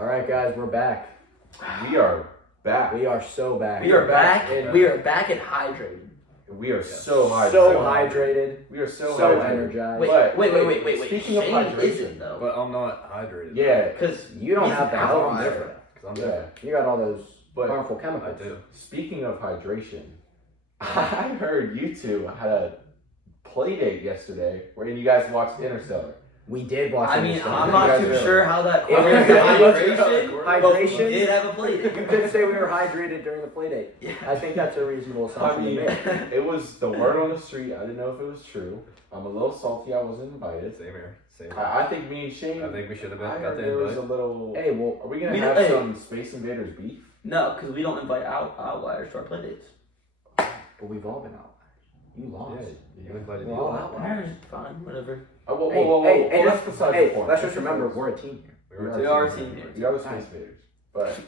All right, guys, we're back. We are back. We are so back. We are back, and we are back and hydrated. We are so hydrated. So hydrated. We are so energized. Wait. Speaking of Shane hydration, isn't, though. But I'm not hydrated. Yeah, Because You don't have the I'm health. different. Because I'm yeah. different. You got all those But harmful I chemicals. do. Speaking of hydration, I heard you two had a play date yesterday where you guys watched Interstellar. We did watch. I mean, Interstellar. I'm You not guys too really- sure how that It was- correlates to hydration, but we Hydration? did have a play You date. did say we were hydrated during the play date. Yeah. I think that's a reasonable I assumption mean, to make. it was the word on the street. I didn't know if it was true. I'm a little salty. I wasn't invited. Same here. Same here. I think me and Shane. I think we should have I got heard the there was a invite. little. Hey, well, Are we gonna We have don't- hey. some Space Invaders beef? No, because we don't invite outliers to our play dates. but we've all been out. You lost. Yeah, you invited We're me. all out. Outliers, fine, whatever. Whoa, Hey, that's besides the hey, point. let's just remember we're a team here. We are a team here. We are the Space Invaders. But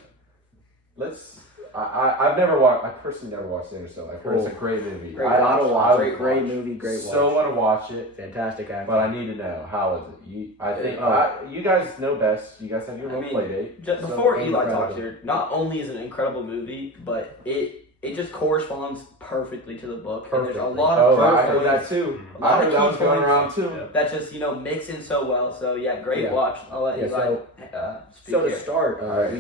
let's. I've never watched. I personally never watched Interstellar. I've heard it's a great movie. Great, I gotta watch. would Great watch. movie, great watch. So want to watch it, Fantastic acting. but I need to know how is it. I think Oh. you guys know best. You guys have your I little mean, play date. Just So before Eli incredible. talks here, not only is it an incredible movie, but it just corresponds perfectly to the book. And there's a Perfectly. lot of I heard points that too. A lot I of heard that key was going points. around too. Yeah. that just mix in so well. So yeah, great Yeah. watch. I'll let Yeah, Eli speak So to here. start, All right,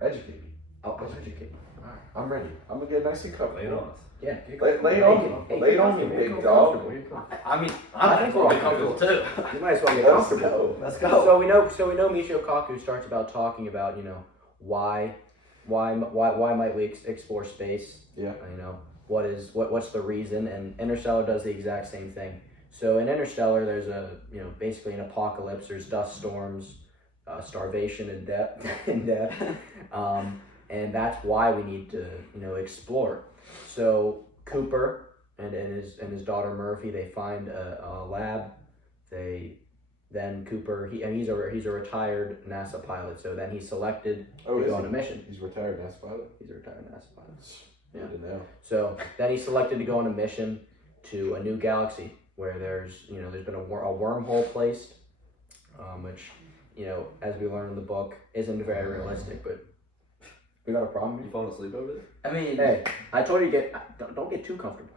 educate me. I'll educate. All right, I'm ready. I'm gonna get nice and comfortable. Lay it on us. Yeah. Lay it on me. Lay it on me, big dog. I mean, I I'm think comfortable, we're comfortable too. You might as well get Let's comfortable. go. Let's go. So we know Michio Kaku starts about talking about why might we explore space? Yeah. What's the reason? And Interstellar does the exact same thing. So in Interstellar, there's basically an apocalypse. There's dust storms, starvation, and death, and that's why we need to explore. So Cooper and his daughter Murphy, they find a lab. Cooper he's a retired NASA pilot. So then he's selected to go on a mission. He's retired NASA pilot. He's a retired NASA pilot. Yeah. Good to know. So then he's selected to go on a mission to a new galaxy where there's been a wormhole placed, which as we learn in the book isn't very realistic, but we got a problem. You falling asleep over there? I mean, Hey, I told you don't get too comfortable.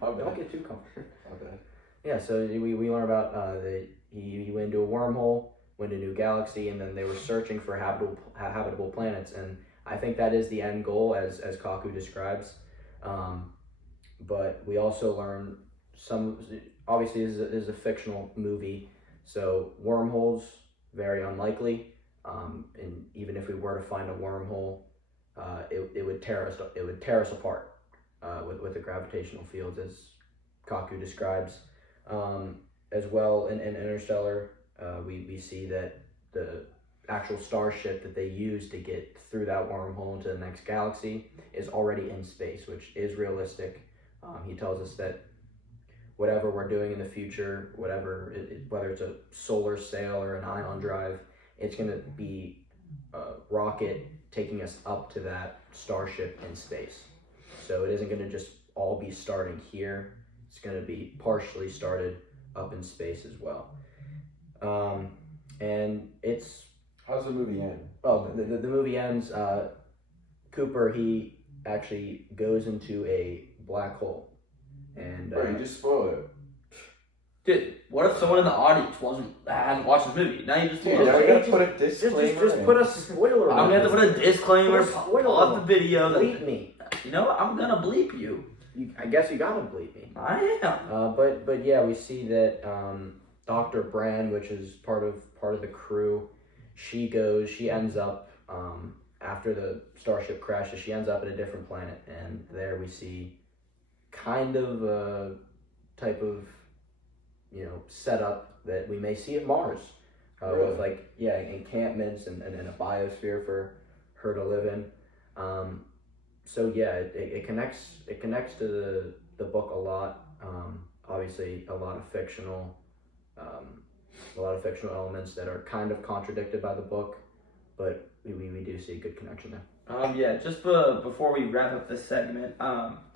My bad. Don't get too comfortable. My bad. Yeah, so we learn about he went into a wormhole, went to a new galaxy, and then they were searching for habitable planets, and I think that is the end goal as Kaku describes. But we also learn obviously this is a fictional movie, so wormholes, very unlikely. And even if we were to find a wormhole, it would tear us apart with the gravitational fields as Kaku describes. As well in Interstellar, we see that the actual starship that they use to get through that wormhole into the next galaxy is already in space, which is realistic. He tells us that whatever we're doing in the future, whether it's a solar sail or an ion drive, it's going to be a rocket taking us up to that starship in space. So it isn't going to just all be starting here. It's going to be partially started up in space as well. And it's... How's the movie end? Well, the movie ends, Cooper, he actually goes into a black hole. And Bro, you just spoiled it. dude, what if someone in the audience hadn't watched this movie? Now you just Dude, spoiled now it. you gotta put a disclaimer just in. put a spoiler I'm on gonna have to it. put a disclaimer, Put a spoiler pause on the video. Bleep me. You know what? I'm gonna bleep you. I guess you gotta bleep me. I am. But yeah, we see that Dr. Brand, which is part of the crew, she ends up after the starship crashes, she ends up at a different planet, and there we see kind of a type of setup that we may see at Mars, Really? with encampments and a biosphere for her to live in. So yeah, it connects to the book a lot. Obviously, a lot of fictional elements that are kind of contradicted by the book, but we do see a good connection there. Yeah, just before we wrap up this segment,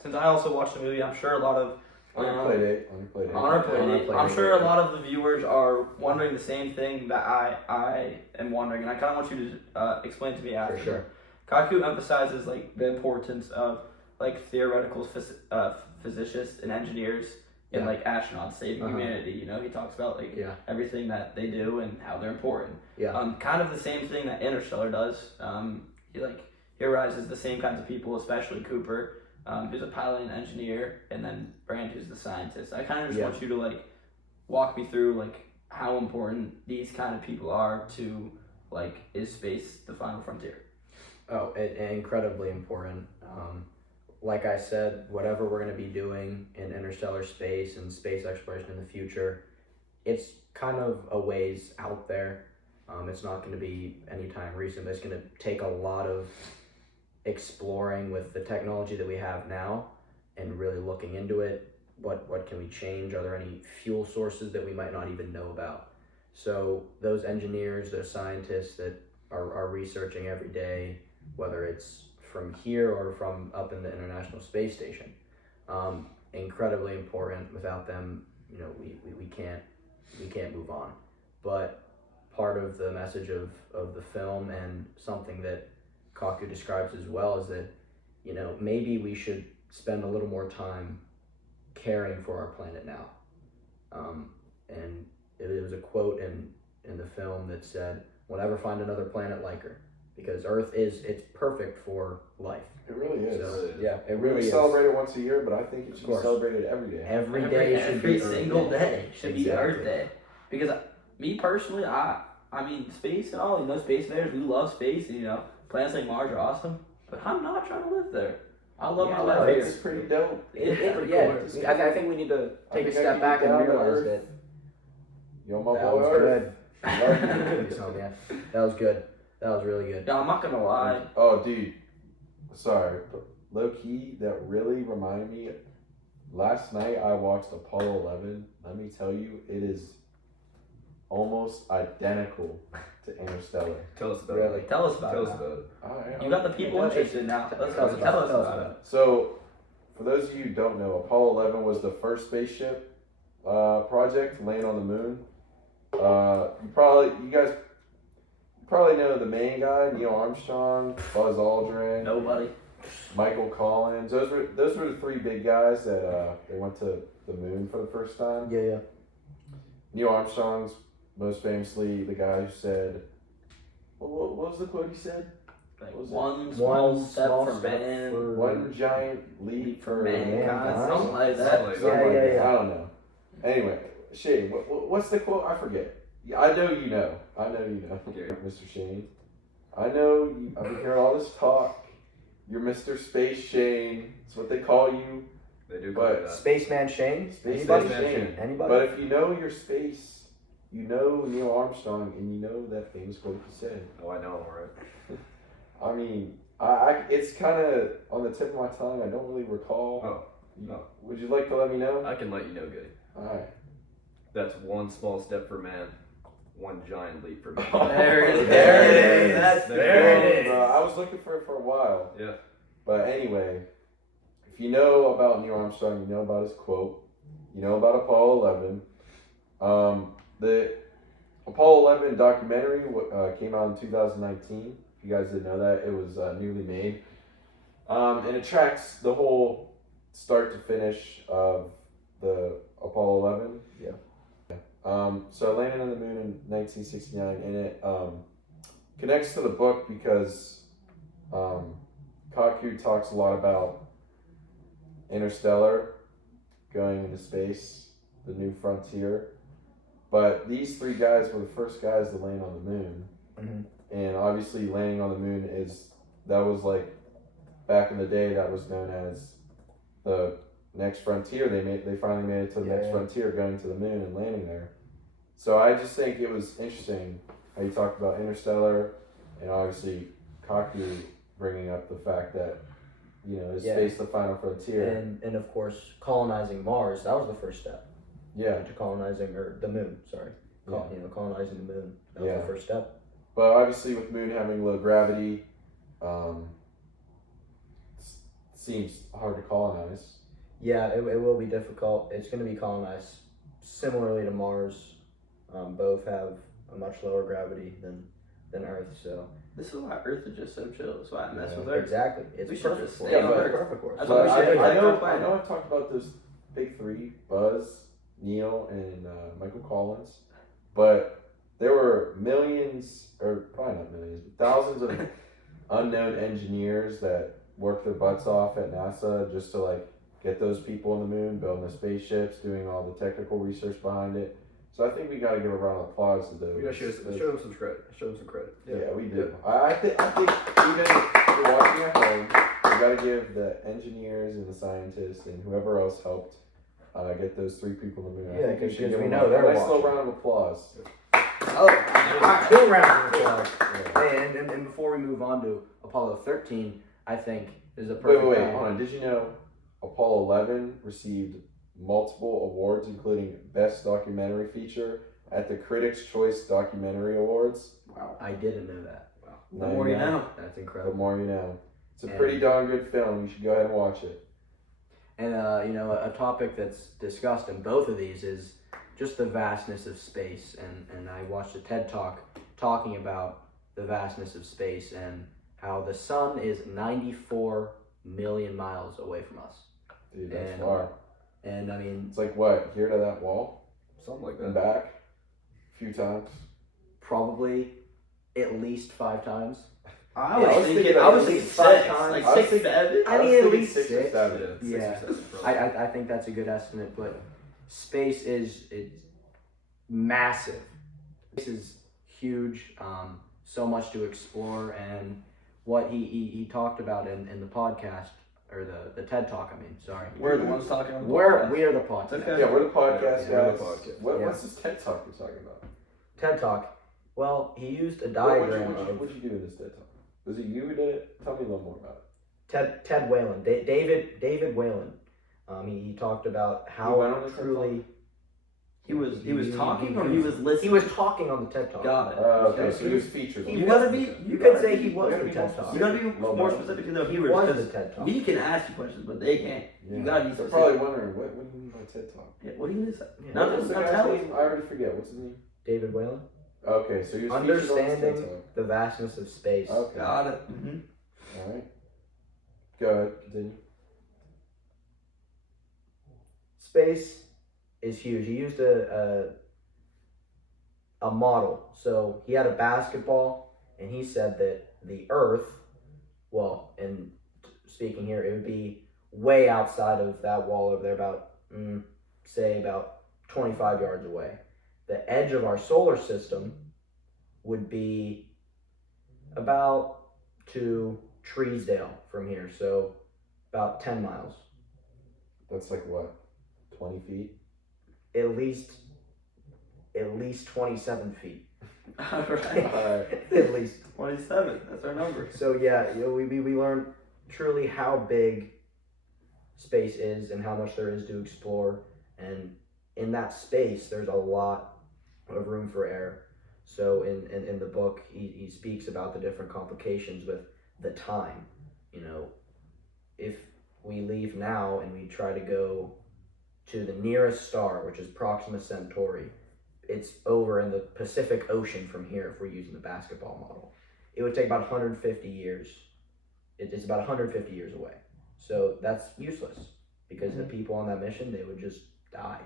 since I also watched the movie, I'm sure a lot of On your play date. On your play date. On our play On our date. play I'm date. sure a lot of the viewers are wondering the same thing that I am wondering, and I kind of want you to explain to me after. For sure. Kaku emphasizes like the importance of like theoretical physicists and engineers and Yeah. like astronauts saving Uh-huh. humanity. You know, he talks about like Yeah. everything that they do and how they're important. Yeah. Kind of the same thing that Interstellar does. He theorizes the same kinds of people, especially Cooper, who's a pilot and engineer, and then Brand, who's the scientist. I kind of just Yeah. want you to like walk me through like how important these kind of people are to like is space the final frontier? Oh, incredibly important. Like I said, whatever we're going to be doing in interstellar space and space exploration in the future, it's kind of a ways out there. It's not going to be anytime recent, but it's going to take a lot of exploring with the technology that we have now and really looking into it. What can we change? Are there any fuel sources that we might not even know about? So those engineers, those scientists that are researching every day, whether it's from here or from up in the International Space Station, incredibly important. Without them, we can't move on. But part of the message of the film, and something that Kaku describes as well, is that maybe we should spend a little more time caring for our planet now. And it was a quote in the film that said, "We'll never find another planet like her, because Earth it's perfect for life." It really is. So, yeah, it We really is. celebrate it once a year, but I think it should be course. celebrated every day. Every day should every be Earth single Day. day should be Exactly. Earth Day. Because me personally, I mean space and all, space fairs, we love space, and planets like Mars are awesome, but I'm not trying to live there. I love my life It's here. pretty dope. I think we need to take a think I step can back get and down to realize Earth. that Yo, my that boy was Earth. good. That was good. That was really good. Yeah, I'm not gonna lie. Oh, dude. Sorry. Low key, that really reminded me. Last night I watched Apollo 11. Let me tell you, it is almost identical to Interstellar. Tell us about Really? it. Tell us about Tell it. us about it. Oh, yeah. You got the people Yeah, interested now. Let's tell go. us Tell us about about it. So, for those of you who don't know, Apollo 11 was the first spaceship project to land on the moon. You guys probably know the main guy, Neil Armstrong, Buzz Aldrin, Nobody. Michael Collins. Those were the three big guys that they went to the moon for the first time. Yeah. Neil Armstrong's most famously the guy who said, what was the quote he said? Like Was it? one small step small for step man. for- One giant leap for mankind. mankind. Something like that. Something like Something like that. Yeah. I don't know. Anyway, Shane, what's the quote? I forget. Yeah, I know you know. Okay. Mr. Shane. I know I've been hearing all this talk. You're Mr. Space Shane. That's what they call you. They do But call it that. Spaceman Shane? Space Anybody? Shane. Anybody? But if you know your space, you know Neil Armstrong, and you know that famous quote he said. Oh, I know him, right? I mean, I it's kind of on the tip of my tongue. I don't really recall. Oh, no. Would you like to let me know? I can let you know, Goody. All right. That's one small step for man, one giant leap for man. There it is. There it is. That's There it is. I was looking for it for a while. Yeah. But anyway, if you know about Neil Armstrong, you know about his quote. You know about Apollo 11. The Apollo 11 documentary came out in 2019. If you guys didn't know that, it was newly made. And it tracks the whole start to finish of the Apollo 11. Yeah. So it landed on the moon in 1969, and it connects to the book because Kaku talks a lot about Interstellar, going into space, the new frontier. But these three guys were the first guys to land on the moon. Mhm. And obviously landing on the moon that was like, back in the day, that was known as the next frontier. They finally made it to the next Yeah. frontier, going to the moon and landing there. So I just think it was interesting how you talked about Interstellar, and obviously Kaku bringing up the fact that, is Yeah. space the final frontier. And of course, colonizing Mars, that was the first step Yeah. to colonizing, or the moon, sorry. Colonizing the moon. That was Yeah. the first step. But obviously with moon having low gravity, seems hard to colonize. Yeah, it will be difficult. It's going to be colonized similarly to Mars. Both have a much lower gravity than Earth, so This is why Earth is just so chill. That's why I mess Yeah. with Earth. exactly. It's We should perfect just for stay us. on It's Earth. perfect for us. That's But what we should do. I know Planet. I've talked about those big three: Buzz, Neil, and Michael Collins. But there were millions, or probably not millions, but thousands of unknown engineers that worked their butts off at NASA just to like get those people on the moon, building the spaceships, doing all the technical research behind it. So I think we got to give a round of applause to those. We gotta show them some credit. Show them some credit. Yeah, we do. I think even if you're watching at home, we got to give the engineers and the scientists and whoever else helped get those three people on the moon. I Yeah, think we because should give we them know they're a nice little watching. round of applause. Oh, 2 rounds of applause. Yeah. Hey, and before we move on to Apollo 13, I think is a Wait, perfect time. hold on. Did you know Apollo 11 received multiple awards, including Best Documentary Feature at the Critics' Choice Documentary Awards? wow. I didn't know that. The more you know. That's The incredible. more you know. It's a And- pretty darn good film. You should go ahead and watch it. And a topic that's discussed in both of these is just the vastness of space. And I watched a TED Talk talking about the vastness of space and how the sun is 94 million miles away from us. Dude, that's And- far. And I mean, It's like what? Here to that wall? Something like And that. back? A few times? probably at least 5 times. I was was thinking thinking. I was thinking 5 six, times. like I was 6, thinking- 7. I was mean, at thinking least 6 or 6. 7. Six Yeah. or seven, probably. I think that's a good estimate, but space is it's massive. Space is huge, so much to explore, and what he talked about in the podcast, or the TED Talk, I mean, sorry. We're the ones talking on the We podcast. are the podcast. Okay. Yeah, we're the podcast Yeah, we're guys. the podcast. What's this TED Talk you're talking about? TED Talk. Well, he used a What'd diagram you do in this TED Talk? Was it you who did it? Tell me a little more about it. Ted Whalen, David Whalen. He talked about how went on the TED truly He was talking or he was listening. he was talking on the TED Talk. Got it. Okay, so he was featured. He You was- gotta be. You could say he You was gotta the be TED more Talk. You gotta be Well, more no. specific to know He he was. was the Because TED Talk. we can ask you questions, but they can't. Yeah. You gotta be They're specific. probably wondering, what do you mean by TED Talk? Yeah, what do you mean? Yeah. No, What's the no, guy's tell name? I already forget. What's his name? David Whalen. Okay, so he was featured on this TED Understanding Talk. the vastness of space. Okay. Got it. Mm-hmm. All right. Go ahead. Continue. Space is huge. He used a model. So he had a basketball, and he said that the Earth, well, and speaking here, it would be way outside of that wall over there, about say about 25 yards away. The edge of our solar system would be about to Treesdale from here, so about 10 miles. That's like what? 20 feet? At least 27 feet. All right. Alright. At least. 27. That's our number. So yeah, we learned truly how big space is and how much there is to explore, and in that space there's a lot of room for error. So in the book he speaks about the different complications with the time. You know, if we leave now and we try to go to the nearest star, which is Proxima Centauri, it's over in the Pacific Ocean from here if we're using the basketball model. It would take about 150 years. It's about 150 years away. So that's useless because the people on that mission, they would just die.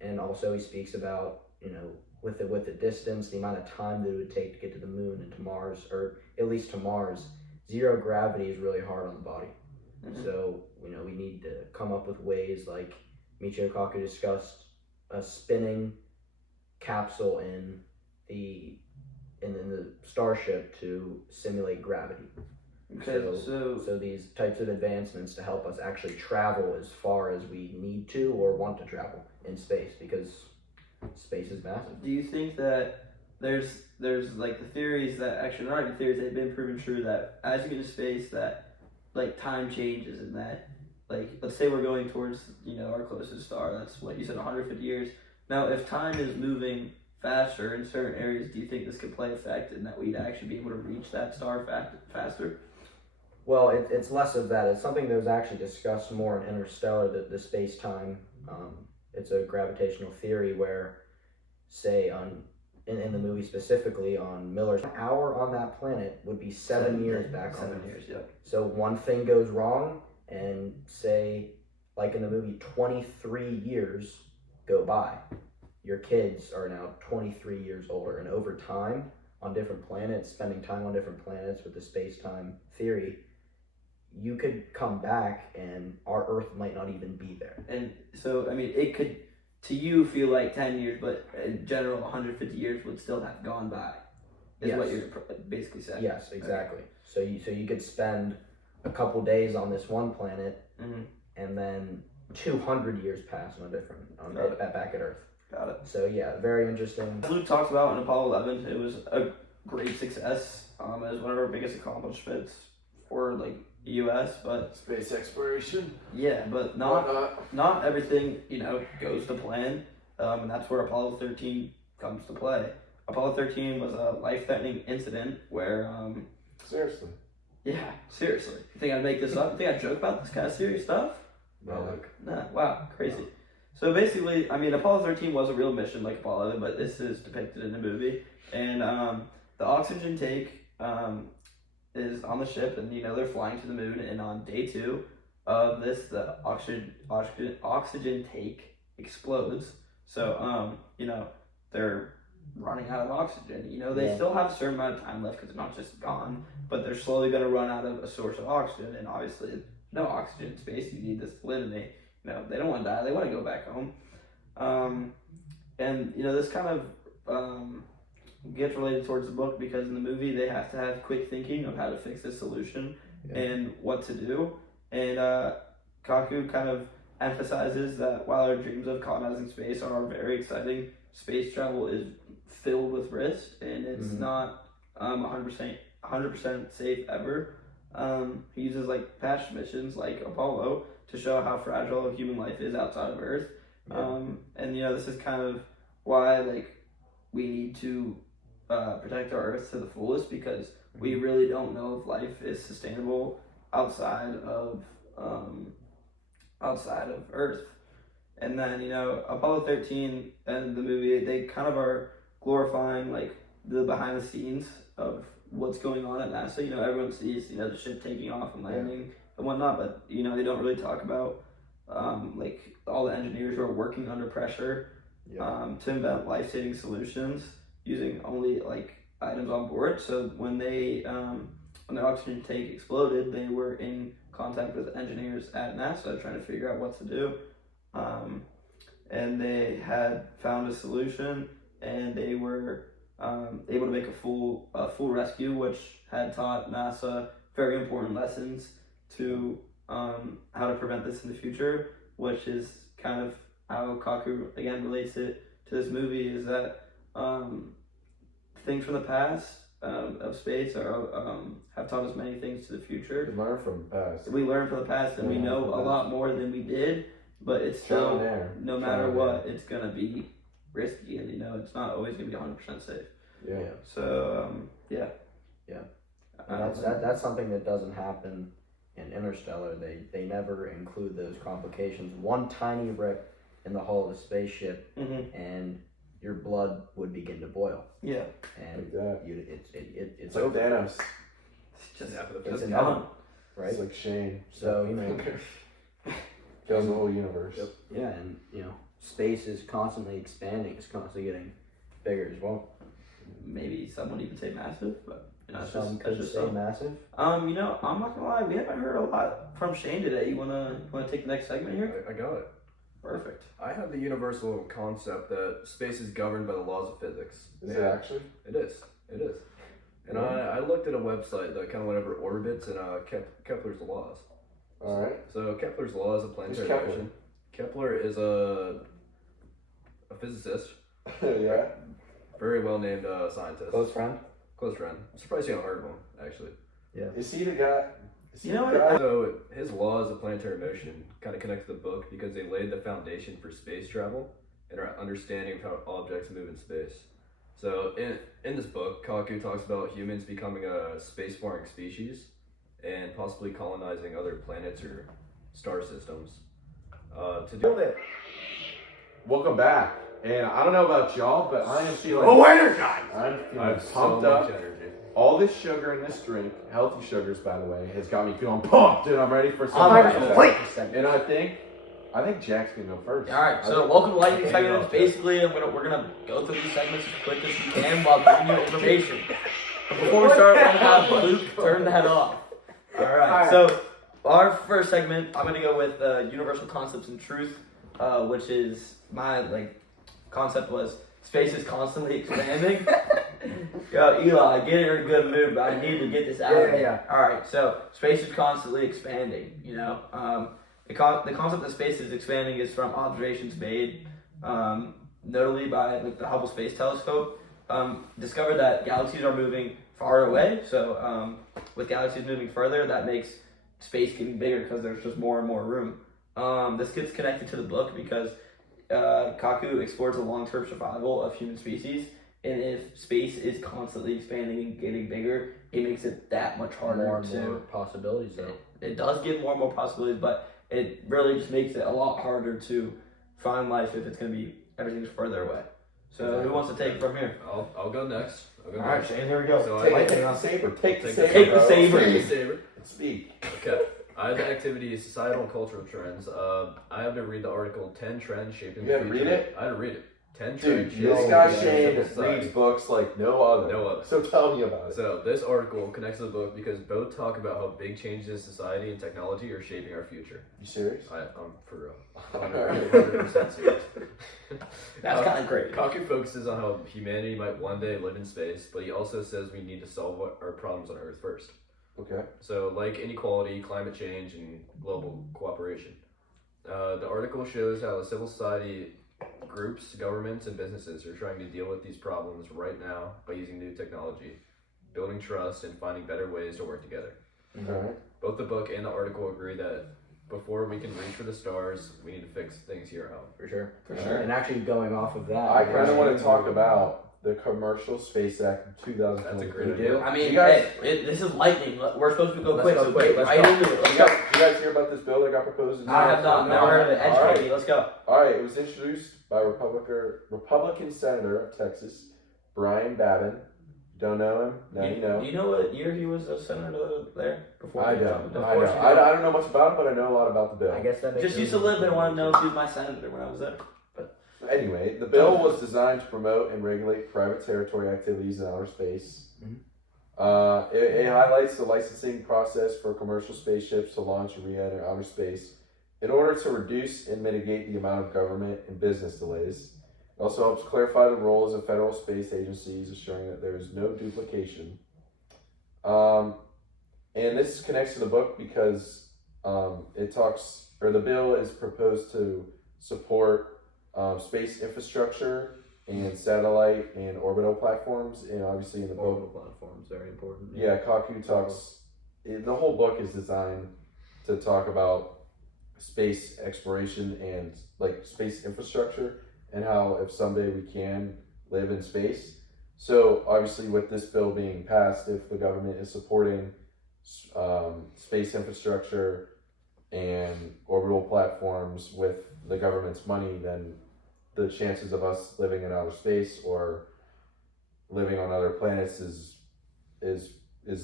And also he speaks about, you know, with the distance, the amount of time that it would take to get to the moon and to Mars, or at least to Mars, zero gravity is really hard on the body. Mhm. So, you know, we need to come up with ways like Michio Kaku discussed, a spinning capsule in the starship to simulate gravity. Okay, so So these types of advancements to help us actually travel as far as we need to or want to travel in space, because space is massive. do you think that there's like the theories that actually not even theories, they've been proven true, that as you get into space that like time changes, and that like let's say we're going towards, you know, our closest star, that's what you said, 150 years. Now if time is moving faster in certain areas, do you think this could play effect in that we'd actually be able to reach that star faster? Well, it's less of that. It's something that was actually discussed more in Interstellar, the space time. It's a gravitational theory where, say, in the movie specifically on Miller's, an hour on that planet would be 7 years back on 7 Earth. years, yeah. So one thing goes wrong, and say, like in the movie, 23 years go by. Your kids are now 23 years older, and over time, on different planets, spending time on different planets with the space-time theory, you could come back and our Earth might not even be there. And so, I mean, it could, to you, feel like 10 years, but in general, 150 years would still have gone by, is Yes. what you're basically saying. Yes, exactly. Okay. So you could spend a couple days on this one planet, Mm-hmm. and then 200 years pass on a different, back at Earth. Got it. So yeah, very interesting. As Luke talked about in Apollo 11, it was a great success. It was one of our biggest accomplishments for like the U.S. But Space exploration. yeah, but not everything goes to plan, and that's where Apollo 13 comes to play. Apollo 13 was a life-threatening incident where Seriously. yeah, seriously. You think I'd make this up? You think I'd joke about this kind of serious stuff? No. Nah, wow, crazy. So basically, I mean, Apollo 13 was a real mission like Apollo 11, but this is depicted in the movie. And the oxygen tank is on the ship, and they're flying to the moon. And on day 2 of this, the oxygen tank explodes. So they're running out of oxygen. They still have a certain amount of time left because it's not just gone, but they're slowly going to run out of a source of oxygen. And obviously, no oxygen in space. You need this to live, and they don't want to die. They want to go back home. And this kind of gets related towards the book because in the movie they have to have quick thinking of how to fix this solution and what to do. And Kaku kind of emphasizes that while our dreams of colonizing space are very exciting, space travel is filled with risk, and it's not 100% safe ever. He uses like past missions like Apollo to show how fragile human life is outside of Earth. And this is kind of why we need to protect our Earth to the fullest, because we really don't know if life is sustainable outside of Earth. And then Apollo 13 and the movie, they kind of are glorifying the behind the scenes of what's going on at NASA. Everyone sees the ship taking off and landing and whatnot, but they don't really talk about all the engineers who are working under pressure to invent life-saving solutions using only items on board. So when when the oxygen tank exploded, they were in contact with engineers at NASA trying to figure out what to do, and they had found a solution, and they were able to make a full rescue, which had taught NASA very important lessons to how to prevent this in the future, which is kind of how Kaku again relates it to this movie, is that things from the past of space have taught us many things to the future. We learn from the past. We learn from the past, and we know a lot more than we did, but it's still, no matter what, it's going to be risky, and it's not always going to be 100% safe. Yeah. So, yeah. And that's something that doesn't happen in Interstellar. They never include those complications. One tiny rip in the hull of the spaceship, and your blood would begin to boil. Yeah. And like that. It's like over. Thanos. It's just It's gone. inevitable, right? It's like Shane. So kills the whole universe. yeah, and space is constantly expanding. It's constantly getting bigger as well. Maybe someone even say massive, but Some could say massive. I'm not gonna lie, we haven't heard a lot from Shane today. You wanna take the next segment here? I got it. Perfect. I have the universal concept that space is governed by the laws of physics. Is it actually? It is. It is. And I looked at a website that kind of went over orbits and Kepler's laws. All right. So Kepler's law is a planetary Kepler? motion. Kepler is a physicist, Yeah. very well named scientist. Close friend. Close friend. I'm surprised you haven't heard of him, actually. Is he the guy? You know what? So his laws of planetary motion kind of connect to the book because they laid the foundation for space travel and our understanding of how objects move in space. So in this book, Kaku talks about humans becoming a spacefaring species, and possibly colonizing other planets or star systems. To do that, Welcome back. And I don't know about y'all, but I am feeling. winter time. I'm I feeling have so pumped much up. energy. All this sugar in this drink, healthy sugars by the way, has got me feeling pumped, and I'm ready for some. And I think Jack's gonna go first. All right, I so think- welcome to Lightning Okay, segments. okay. Basically, we're gonna go through these segments as quick as we can while giving you information. But before we start, we're gonna have Luke turn that off. All right. So our first segment, I'm gonna go with universal concepts and truth, which is my concept was space is constantly expanding. Yo, Eli, get in a good mood, but I need to get this out of me. Yeah. All right, so space is constantly expanding. The concept that space is expanding is from observations made, notably by the Hubble Space Telescope. Discovered that galaxies are moving far away. So with galaxies moving further, that makes space getting bigger because there's just more and more room. This gets connected to the book because Kaku explores the long-term survival of human species, and if space is constantly expanding and getting bigger, it makes it that much harder More and to. more possibilities, though. It does give more and more possibilities, but it really just makes it a lot harder to find life if it's going to be everything's further away. So who wants to take it from here? I'll go next. All right, Shane, here we go. So Take the saber. Take the saber. Take the bro. saber. Take the saber. Speak. Okay. I have activities, societal and cultural trends. I have to read the article 10 Trends Shaping You the had to Future. read it? I had to read it. 10 Dude, Trends this Shaping guy the Future Shane of Society. reads books like no other. No other. So tell me about it. So this article connects to the book because both talk about how big changes in society and technology are shaping our future. You serious? I'm for real. Alright. 100% serious. That's kind of great. Kaku focuses on how humanity might one day live in space, but he also says we need to solve our problems on Earth first. Okay. So, like inequality, climate change, and global cooperation. The article shows how civil society groups, governments, and businesses are trying to deal with these problems right now by using new technology, building trust, and finding better ways to work together. Alright. Both the book and the article agree that before we can reach for the stars, we need to fix things here at home. For sure. For sure. And actually, going off of that, I kind of want to talk about the Commercial Space Act of 2023. That's a great We idea. do. I mean, You guys- this is lightning. We're supposed to go Let's quick. go So quick, get let's right go. into it. Let's You go. guys hear about this bill that got proposed? in I have not. No. Never heard of it. Educate Alright. me. Let's go. All right, it was introduced by Republican Senator of Texas, Brian Babin. Don't know him? Now you know. Do you know what year he was a senator there? Before I we don't. jump? Of I course don't. you I don't know much about it, but I know a lot about the bill. I guess that makes Just used to live there. Want to know if he was my senator when I was there. Anyway, the bill was designed to promote and regulate private territory activities in outer space. It highlights the licensing process for commercial spaceships to launch and re-enter outer space in order to reduce and mitigate the amount of government and business delays. It also helps clarify the roles of federal space agencies, ensuring that there is no duplication. And this connects to the book because the bill is proposed to support space infrastructure and satellite and orbital platforms, and obviously in the book, orbital platforms, very important. yeah, Kaku talks. The whole book is designed to talk about space exploration and space infrastructure, and how if someday we can live in space. So obviously, with this bill being passed, if the government is supporting space infrastructure and orbital platforms with the government's money, then the chances of us living in outer space or living on other planets is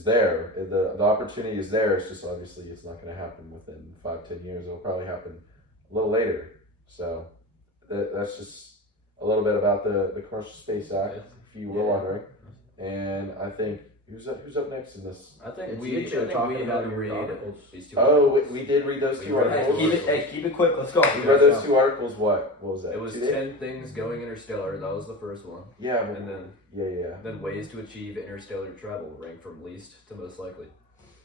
there. The opportunity is there. It's just obviously it's not going to happen within 5-10 years. It'll probably happen a little later. So that's just a little bit about the Commercial Space Act, if you were wondering. And I think who's up next in this? I think It's we you two had talking to about your read articles. these two. Oh, articles. we did read those We two read articles. those. Keep it quick. Let's go. We read those two articles. What was that? It was 2 days? 10 things going interstellar. That was the first one. Yeah, And then yeah. ways to achieve interstellar travel, ranked from least to most likely.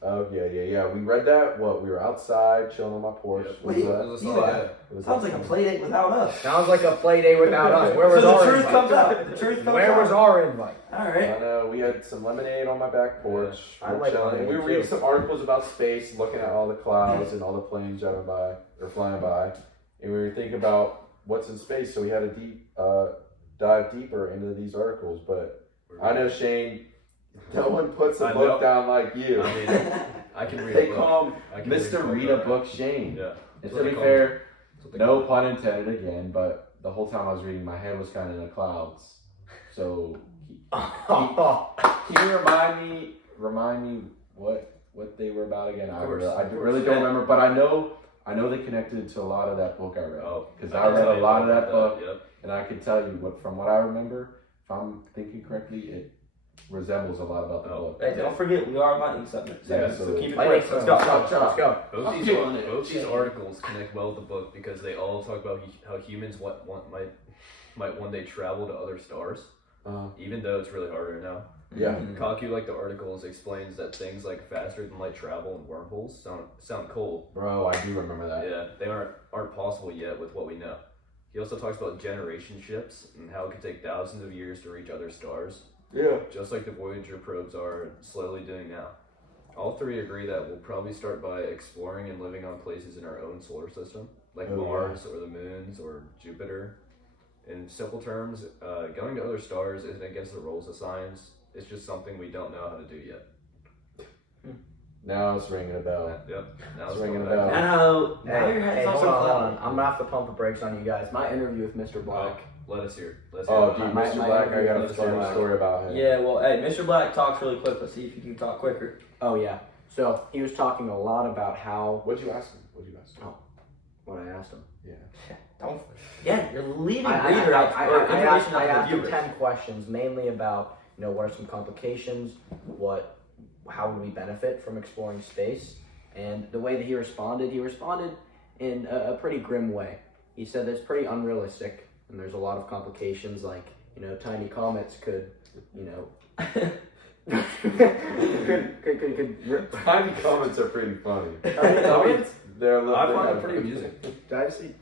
Oh yeah. We read that. We were outside chilling on my porch. Yep. What Wait, was It that? was a Eli. solid day. What was Sounds that? like a play date without us. Sounds like a play day without us. Where was So the our truth invite? comes out. The truth comes Where out. was our invite? All I right. know. We had some lemonade on my back porch. I We're like chilling. lemonade, We were reading too. some articles about space, looking at all the clouds and all the planes driving by or flying by, and we were thinking about what's in space. So we had to dive deeper into these articles. But I know Shane. No one puts a I book know. down like you. I I can read They a book. call him I can read Mr. book Read a right Book now. Shane. Yeah. And That's to what be they call fair, That's what they no call pun intended again, but the whole time I was reading, my head was kind of in the clouds. So, can you remind me what they were about again? I really don't remember, but I know they connected it to a lot of that book I read. Oh, Because I read a lot of that book, Yep. and I can tell you from what I remember, if I'm thinking correctly, it resembles a lot about the book. Hey, don't forget, we are lightning segment, Yeah, so so keep it Lightning, quick. Let's go. let's go. Both these articles connect well with the book because they all talk about how humans might one day travel to other stars, even though it's really hard right now. Yeah. Kaku, like the articles, explains that things like faster than light travel and wormholes sound cool. Bro, I do remember that. Yeah, they aren't possible yet with what we know. He also talks about generation ships and how it could take thousands of years to reach other stars, Yeah. just like the Voyager probes are slowly doing now. All three agree that we'll probably start by exploring and living on places in our own solar system, like Mars or the moons or Jupiter. In simple terms, going to other stars isn't against the rules of science. It's just something we don't know how to do yet. Now it's ringing a bell. Yep. Now It's it's ringing going a back. bell. Now your head's hold also on. cloudy. I'm gonna have to pump the brakes on you guys. My interview with Mr. Black. Let us hear. Oh, dude, My- Mr. my Black, I got interview a with funny Mr. story about him. Yeah, well, hey, Mr. Black talks really quick. Let's see if you can talk quicker. Oh yeah. So he was talking a lot about how What'd you ask him? what I asked him. Yeah. Don't. Yeah, you're leaving I reader out or information I out asked to him the viewers. 10 questions, mainly about what are some complications, how would we benefit from exploring space, and the way that he responded in a pretty grim way. He said that it's pretty unrealistic, and there's a lot of complications, like tiny comets could could rip. Tiny comments are pretty funny. Tiny comets? I find it pretty amusing. Did I see?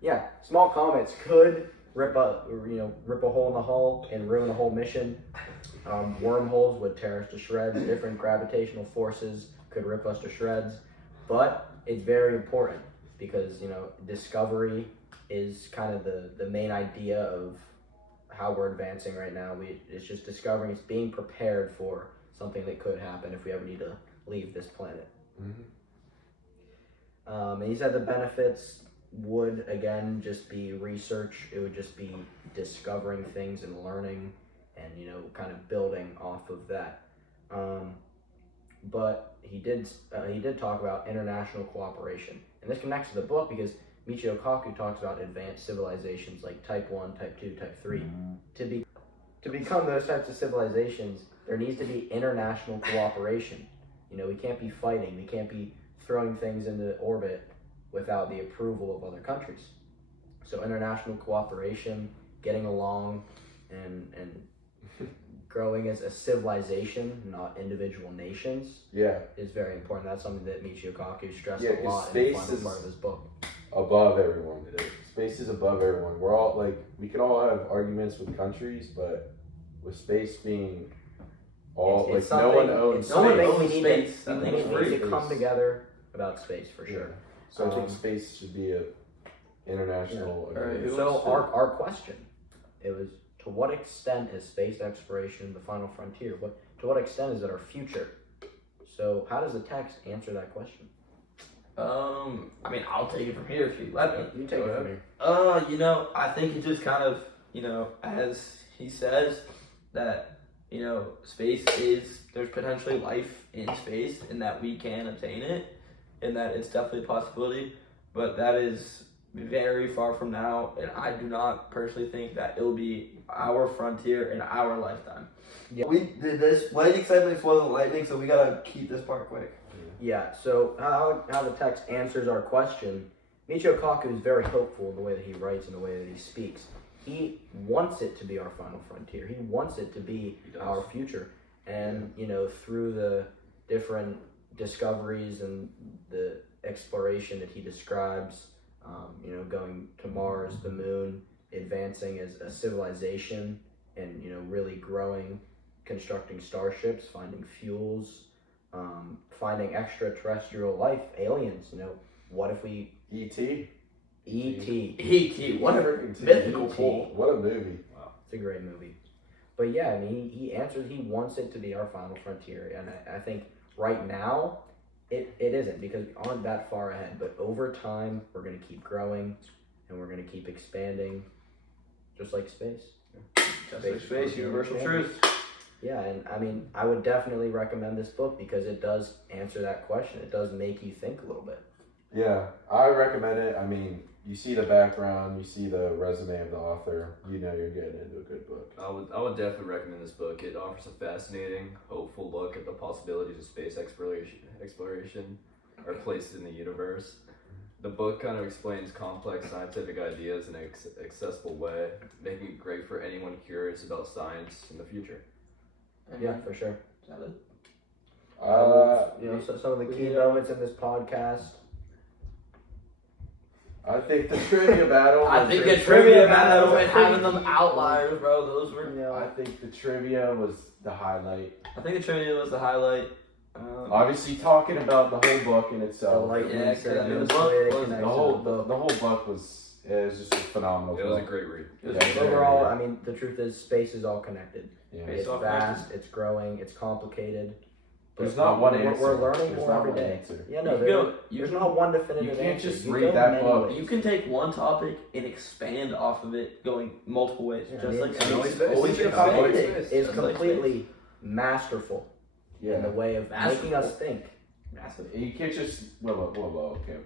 Yeah, small comets could rip a hole in the hull and ruin a whole mission. Wormholes would tear us to shreds. Different gravitational forces could rip us to shreds. But it's very important because discovery is kind of the main idea of how we're advancing right now. It's just discovering. It's being prepared for something that could happen if we ever need to leave this planet. Mm-hmm. And he said the benefits would again just be research. It would just be discovering things and learning and kind of building off of that. But he did talk about international cooperation, and this connects to the book because Michio Kaku talks about advanced civilizations like Type 1, Type 2, Type 3. To become those types of civilizations, there needs to be international cooperation. We can't be fighting. We can't be throwing things into orbit without the approval of other countries. So international cooperation, getting along, and growing as a civilization, not individual nations, Yeah. is very important. That's something that Michio Kaku stressed Yeah, a 'cause lot in the space final is- part of his book. Above everyone. It is. Space is above everyone. We're all we can all have arguments with countries, but with space being all It's no one something- owns it's space. something owns we need space. to, I we think it's need free. to come together about space for sure. So I think space should be a international Yeah. agreement. So our question, it was, to what extent is space exploration the final frontier? To what extent is it our future? So how does the text answer that question? I mean, I'll take it from here if you let me. You take it from here. I think it just kind of, as he says, that, space there's potentially life in space and that we can obtain it and that it's definitely a possibility, but that is very far from now, and I do not personally think that it'll be our frontier in our lifetime. Yeah. We did this. Lightning segments wasn't lightning, so we gotta keep this part quick. Yeah, so how the text answers our question, Michio Kaku is very hopeful in the way that he writes and the way that he speaks. He wants it to be our final frontier. He wants it to be our future. And, through the different discoveries and the exploration that he describes, going to Mars, the moon, advancing as a civilization and, really growing, constructing starships, finding fuels, finding extraterrestrial life, aliens. What if we E.T. E.T. E.T. Whatever. Freaking Mythical E.T. pool. What a movie. It's a great movie. But yeah, I mean, he answers. He wants it to be our final frontier, and I think right now, it isn't because we aren't that far ahead. But over time, we're going to keep growing and we're going to keep expanding, just like space. Just like space, universal truth. Yeah, and I mean, I would definitely recommend this book because it does answer that question. It does make you think a little bit. Yeah, I recommend it. I mean, you see the background, you see the resume of the author, you know you're getting into a good book. I would definitely recommend this book. It offers a fascinating, hopeful look at the possibilities of space exploration or placed in the universe. The book kind of explains complex scientific ideas in an accessible way, making it great for anyone curious about science in the future. Yeah, for sure. Is that it? Some of the key moments in this podcast. I think the trivia battle. I think the trivia battle and having them outliers, bro. Those were. I think the trivia was the highlight. I think the trivia was the highlight. Obviously, talking about the whole book in itself. Yeah, 'cause I mean, the the book whole book was just a phenomenal. It was a book. great read. Yeah, Overall, I mean, the truth is, space is all connected. Yeah. Space It's all vast, it's growing, it's complicated. There's but not one we're- answer. We're learning There's more not every one day. answer. Yeah, no, there's you not one definitive you can't answer. just You read go that many book. ways. You can take one topic and expand off of it, going multiple ways. Yeah, Just I mean, like space always is- space. always Space space is is Just like completely masterful in Yeah. the way of making us think. massive. You can't just okay,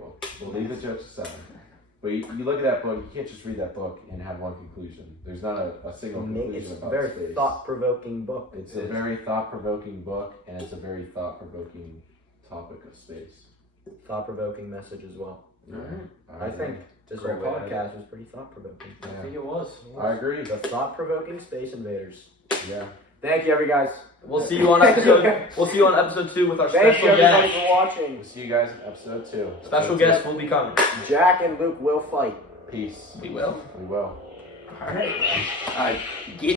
we'll leave the judge aside. But you look at that book, you can't just read that book and have one conclusion. There's not a single conclusion It's a about very space. thought-provoking book. It's a very thought-provoking book, and it's a very thought-provoking topic of space. Thought-provoking message as well. Alright. I think this whole Great way to end podcast was pretty thought-provoking. I think it was. I agree. The thought-provoking Space Invaders. Yeah. Thank you, guys. We'll see you on episode. We'll see you on episode 2 with our Thank you, special everybody, guest. for watching. We'll see you guys in episode 2. Special guest will be coming. Jack and Luke will fight. Peace. We will. We will. All right. Get